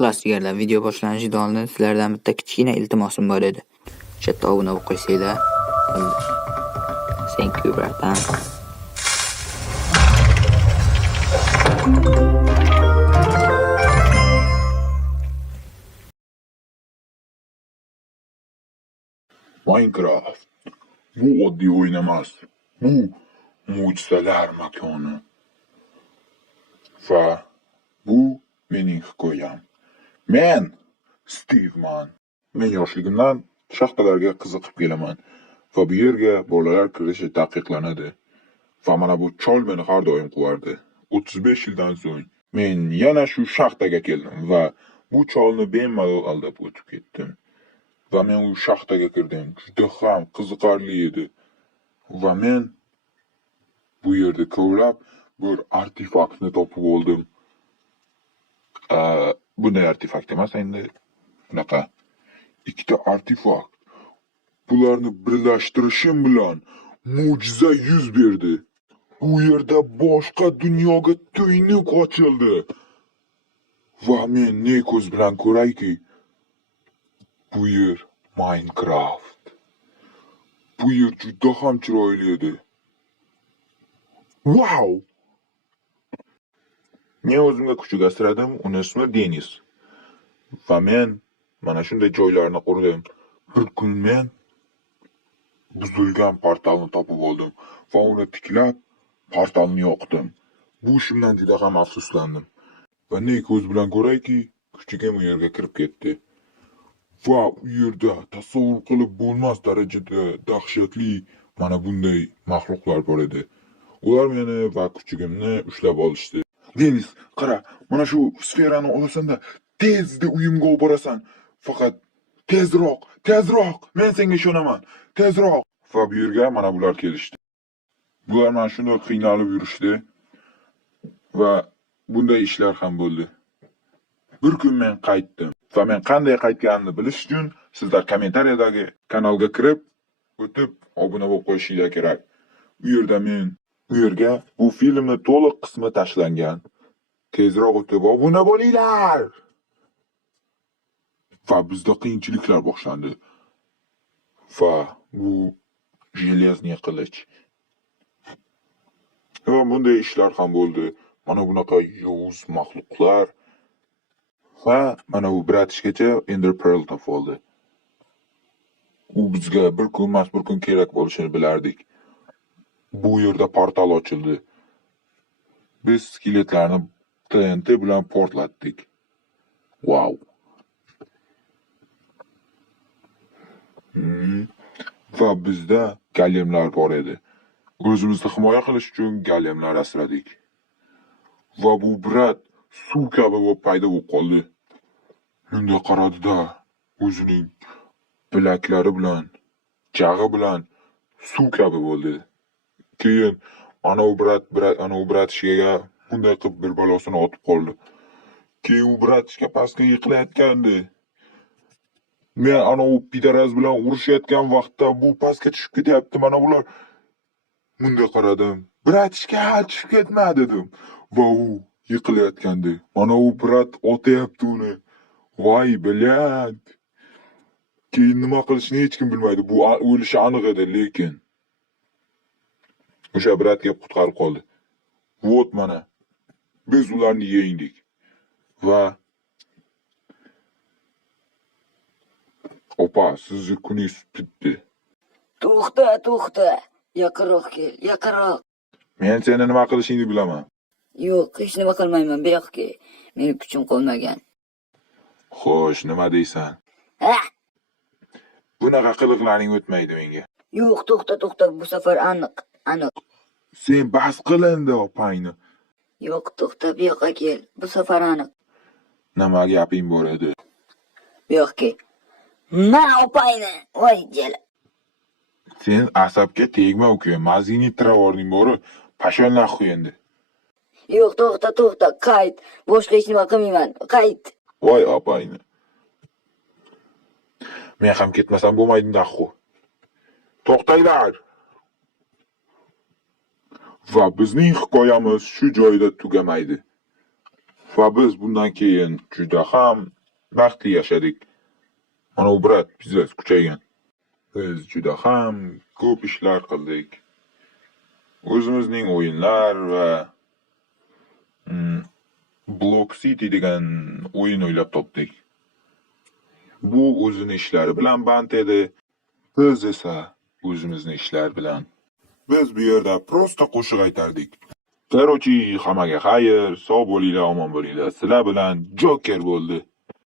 Xullas jigarlar, video boshlanishidan oldin sizlardan bitta kichkina iltimosim bor edi. Chatda obuna bo'lib qo'ysanglar. Thank you bratan. Minecraft. Bu oddiy o'yin emas. Bu mo'jizalar makoni. Va bu mening hikoyam. Men Steveman. Men yoshligimdan shaxtalarga qiziqib kelaman va bu yerga bolalar kirishi taqiqlanadi. Va mana bu chol meni har doim quvardi. 35 yildan so'ng men yana shu shaxtaga keldim va bu cholni bemalol aldab o'tib ketdim. Va men u shaxtaga kirdim. Juda ham qiziqarli edi. Va men bu yerda kovlab bir artefaktni topib oldim. Bunday artefakt emas endi. Bunaqa ikkita artefakt. Bularni birlashtirishim bilan mo'jiza yuz berdi. Bu yerda boshqa dunyoga tuynuk ochildi. Va men ne ko'z bilan ko'rayki, bu yer Minecraft. Bu yer juda ham chiroyli edi. Wow! Men o'zimga kuchuk asradim, uni ismi Denis. Va men mana shunday joylarni qurdim. Bir kun men buzilgan portalni topib oldim va uni tiklab, portalni yoqdim. Bu ishimdan juda ham afsuslandim. Va ne ko'z bilan ko'rayki, kuchugim u yerga kirib ketdi. Va u yerda tasavvur qilib bo'lmas darajada dahshatli mana bunday maxluqlar bor edi. Ular meni va kuchugimni ushlab olishdi. Denis, qara, mana shu sferani olasan-da, tezda uyimga olib borasan. Faqat tezroq, men senga ishonaman. Tezroq. Va bu yerga mana bular kelishdi. Bular mana shunday qiynalib yurishdi va bunday ishlar ham bo'ldi. Bir kun men qaytdim. Va men qanday qaytganimni bilish uchun sizlar kommentariyadagi kanalga kirib, o'tib obuna bo'lib qo'yishinglar kerak. Bu yerga bu filmni to'liq qismi tashlangan. Tezroq o'tib obuna bo'linglar. Va bizda qiyinchiliklar boshlandi. Va bu железный qilich. Va bunday ishlar ham bo'ldi. Mana bunaqa yovuz maxluqlar. Va mana bu bratishgacha Ender Pearl topib oldi. U bizga bir kun emas, bir kun kerak bo'lishini bilardik. Bu yerda portal ochildi. Biz skeletlarni TNT bilan portlatdik. Wow. Va bizda golemlar bor edi. O'zimizni himoya qilish uchun golemlar asradik. Va bu brat suv kabi bo'lib paydo bo'lib qoldi. Menga qaradi-da, o'zining bilaklari bilan, jag'i bilan suv kabi bo'ldi. Keyin ana u bratishga bunday qilib bir balosini otib qoldi. Keyin u bratishga pastga yiqilayotgandi. Men ana u pidaraz bilan urushayotgan vaqtda bu pastga tushib ketyapti. Mana ular bunday qaradim. Bratishga tushib ketma dedim. Va u yiqilayotgandi. Mana u brat otayapti uni. Voy bilyat. Keyin nima qilishni hech kim bilmaydi. Bu o'lishi aniq edi, lekin o'sha brat kelib qutqarib qoldi. Vot mana. Biz ularni yengdik. Va opa, sizni kuningiz bitdi. To'xta. Yaqinroq kel, yaqinroq. Men seni nima qilishingni bilaman. Yo'q, hech nima qilmayman, bu yoqqa. Mening kuchim qolmagan. Xo'sh, nima deysan? Bunaqa qiliqlaring o'tmaydi menga. Yo'q, to'xta, bu safar aniq. Sen bas qil endi opangni. Yo'q, to'xta, bu yoqqa kel. Bu safar aniq. Nima gaping bor edi? Bu yoqqa. Ma opangni. Voy jala. Sen asabga tegma uka. Mazini travorning bori pashon naxu endi. Yo'q, to'xta, qayt. Boshqa hech nima qilmayman. Qayt. Voy opangni. Men ham ketmasam bo'lmaydi naxu. To'xtanglar. Va bizning hikoyamiz shu joyda tugamaydi. Va biz bundan keyin juda ham baxtli yashadik. Mana u brat biznes kuchaygan. Biz juda ham ko'p ishlar qildik. O'zimizning o'yinlar va Block City degan o'yin o'ylab topdik. Bu o'zini ishlari bilan band edi. Biz esa o'zimizni ishlar bilan. Biz bu yerda prosta qo'shiq aytardik. Qarochi, hammaga xayr, sog' bo'linglar, omon bo'linglar. Sizlar bilan Joker bo'ldi.